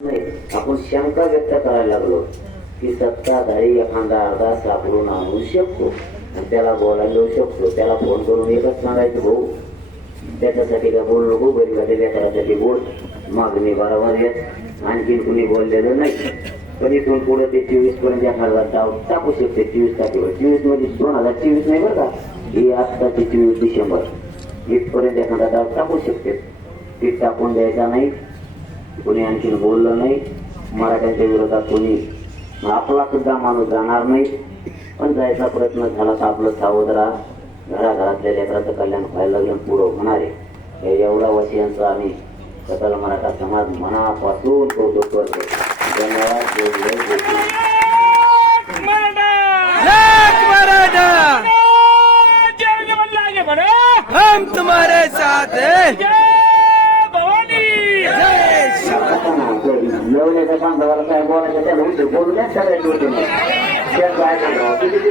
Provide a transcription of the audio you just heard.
नाही. आपण शंका व्यक्त करायला लागलो की सत्ताधारी एखादा अर्धा सापडून आणू शकतो. आणि त्याला बोलायला देऊ शकतो. त्याला फोन करून एकच सांगायचं भाऊ त्याच्यासाठी का बोल नको? गरीबाच्या लेकरासाठी बोल. मागणी बरोबर येत आणखीन कुणी बोललेलं नाही. पण इथून पुढे ते चोवीसपर्यंत एखादा डाव टाकू शकते. चोवीस तारखेवर. चोवीसमध्ये दोन हजार चोवीस नाही बरं का? ही आत्ताची चोवीस डिसेंबर. इथपर्यंत एखादा डाव टाकू शकते. ते टाकून द्यायचा नाही. कोणी आणखी बोललं नाही मराठ्यांच्या विरोधात कोणी आपला सुद्धा माणूस जाणार नाही पण जायचा प्रयत्न झाला तर आपलं सावधरा घराघरातल्या लेकराचं कल्याण व्हायला लागलं पुढं होणार आहे हे एवढा वर्षांचं आम्ही सकल मराठा समाज मनापासून कौतुक करतो धन्यवाद जय हम तुम्हारे शिव जेवण्याच्या बांधवाला काय बोलायचं त्याला उशीर बोलू द्या सगळ्या गोष्टींना. त्या काय सांगावं? किती